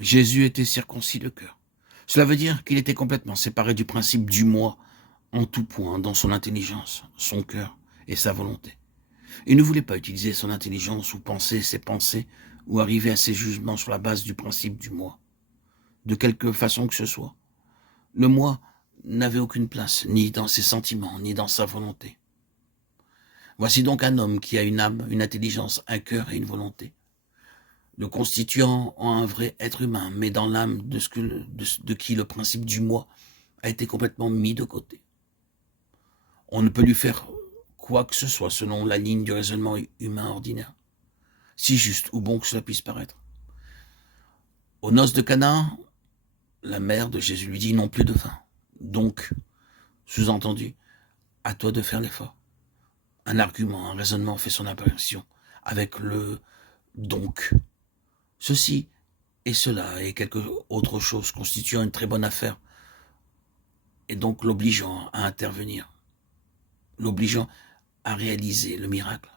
Jésus était circoncis de cœur. Cela veut dire qu'il était complètement séparé du principe du moi en tout point, dans son intelligence, son cœur et sa volonté. Il ne voulait pas utiliser son intelligence ou penser ses pensées ou arriver à ses jugements sur la base du principe du moi, de quelque façon que ce soit. Le moi n'avait aucune place, ni dans ses sentiments, ni dans sa volonté. Voici donc un homme qui a une âme, une intelligence, un cœur et une volonté, le constituant en un vrai être humain, mais dans l'âme de qui le principe du moi a été complètement mis de côté. On ne peut lui faire quoi que ce soit selon la ligne du raisonnement humain ordinaire, si juste ou bon que cela puisse paraître. Aux noces de Cana, la mère de Jésus lui dit non plus de vin. Donc, sous-entendu, à toi de faire l'effort. Un argument, un raisonnement fait son apparition avec le donc. Ceci et cela et quelque autre chose constituant une très bonne affaire et donc l'obligeant à intervenir, l'obligeant à réaliser le miracle.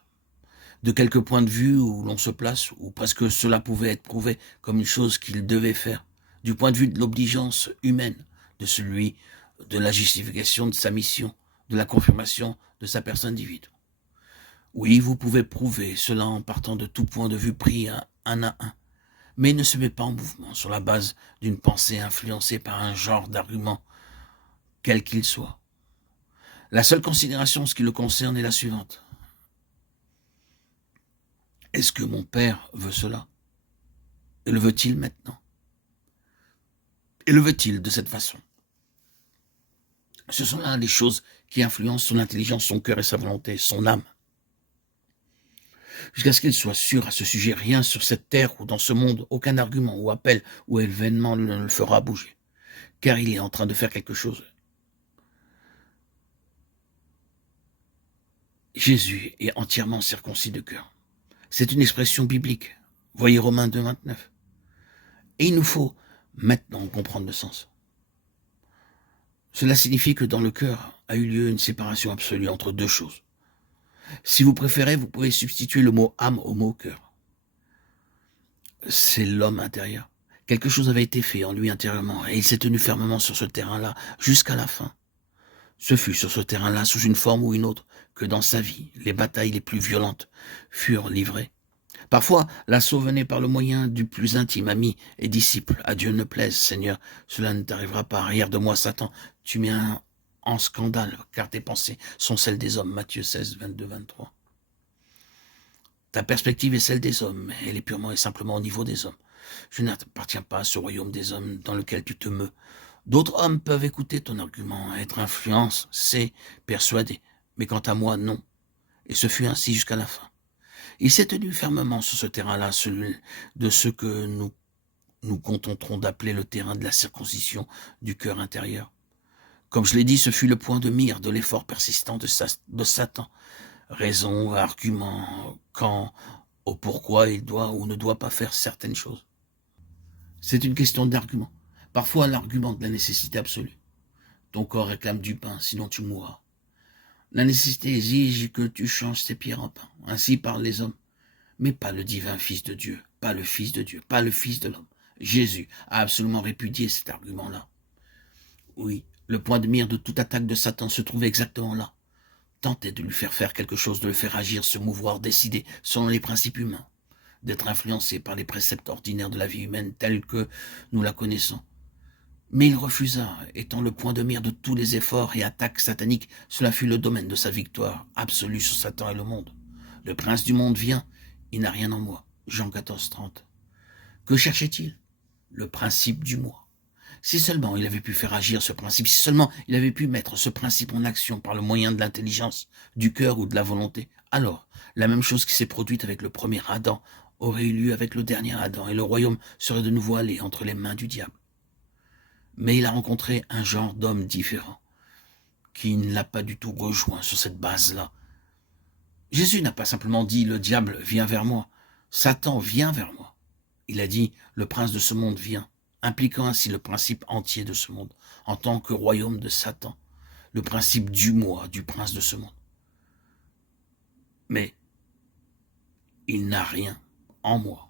De quelque point de vue où l'on se place, ou presque cela pouvait être prouvé comme une chose qu'il devait faire, du point de vue de l'obligeance humaine, de celui de la justification de sa mission, de la confirmation de sa personne divine. Oui, vous pouvez prouver cela en partant de tout point de vue pris un à un, mais il ne se met pas en mouvement sur la base d'une pensée influencée par un genre d'argument, quel qu'il soit. La seule considération, ce qui le concerne, est la suivante. Est-ce que mon père veut cela? Et le veut-il maintenant? Et le veut-il de cette façon? Ce sont là les choses qui influencent son intelligence, son cœur et sa volonté, son âme. Jusqu'à ce qu'il soit sûr à ce sujet, rien sur cette terre ou dans ce monde, aucun argument ou appel ou événement ne le fera bouger. Car il est en train de faire quelque chose. Jésus est entièrement circoncis de cœur. C'est une expression biblique. Voyez Romains 2, 29. Et il nous faut maintenant comprendre le sens. Cela signifie que dans le cœur a eu lieu une séparation absolue entre deux choses. Si vous préférez, vous pouvez substituer le mot âme au mot cœur. C'est l'homme intérieur. Quelque chose avait été fait en lui intérieurement et il s'est tenu fermement sur ce terrain-là jusqu'à la fin. Ce fut sur ce terrain-là, sous une forme ou une autre, que dans sa vie, les batailles les plus violentes furent livrées. Parfois, l'assaut venait par le moyen du plus intime ami et disciple. À Dieu ne plaise, Seigneur, cela ne t'arrivera pas. Arrière de moi, Satan, tu m'es en scandale, car tes pensées sont celles des hommes. Matthieu 16, 22, 23. Ta perspective est celle des hommes, elle est purement et simplement au niveau des hommes. Je n'appartiens pas à ce royaume des hommes dans lequel tu te meus. D'autres hommes peuvent écouter ton argument, être influencés, persuadés, mais quant à moi, non. Et ce fut ainsi jusqu'à la fin. Il s'est tenu fermement sur ce terrain-là, celui de ce que nous contenterons d'appeler le terrain de la circoncision du cœur intérieur. Comme je l'ai dit, ce fut le point de mire de l'effort persistant de Satan. Raison, argument, quand, au pourquoi il doit ou ne doit pas faire certaines choses. C'est une question d'argument. Parfois l'argument de la nécessité absolue. Ton corps réclame du pain, sinon tu mourras. La nécessité exige que tu changes tes pierres en pain. Ainsi parlent les hommes. Mais pas le divin Fils de Dieu, pas le Fils de Dieu, pas le Fils de l'homme. Jésus a absolument répudié cet argument-là. Oui, le point de mire de toute attaque de Satan se trouve exactement là. Tenter de lui faire quelque chose, de le faire agir, se mouvoir, décider, selon les principes humains, d'être influencé par les préceptes ordinaires de la vie humaine tels que nous la connaissons. Mais il refusa, étant le point de mire de tous les efforts et attaques sataniques, cela fut le domaine de sa victoire absolue sur Satan et le monde. Le prince du monde vient, il n'a rien en moi. Jean 14, 30. Que cherchait-il? Le principe du moi. Si seulement il avait pu faire agir ce principe, si seulement il avait pu mettre ce principe en action par le moyen de l'intelligence, du cœur ou de la volonté, alors la même chose qui s'est produite avec le premier Adam aurait eu lieu avec le dernier Adam et le royaume serait de nouveau allé entre les mains du diable. Mais il a rencontré un genre d'homme différent qui ne l'a pas du tout rejoint sur cette base-là. Jésus n'a pas simplement dit « le diable vient vers moi », Satan vient vers moi. Il a dit « le prince de ce monde vient », impliquant ainsi le principe entier de ce monde, en tant que royaume de Satan, le principe du moi, du prince de ce monde. Mais il n'a rien en moi.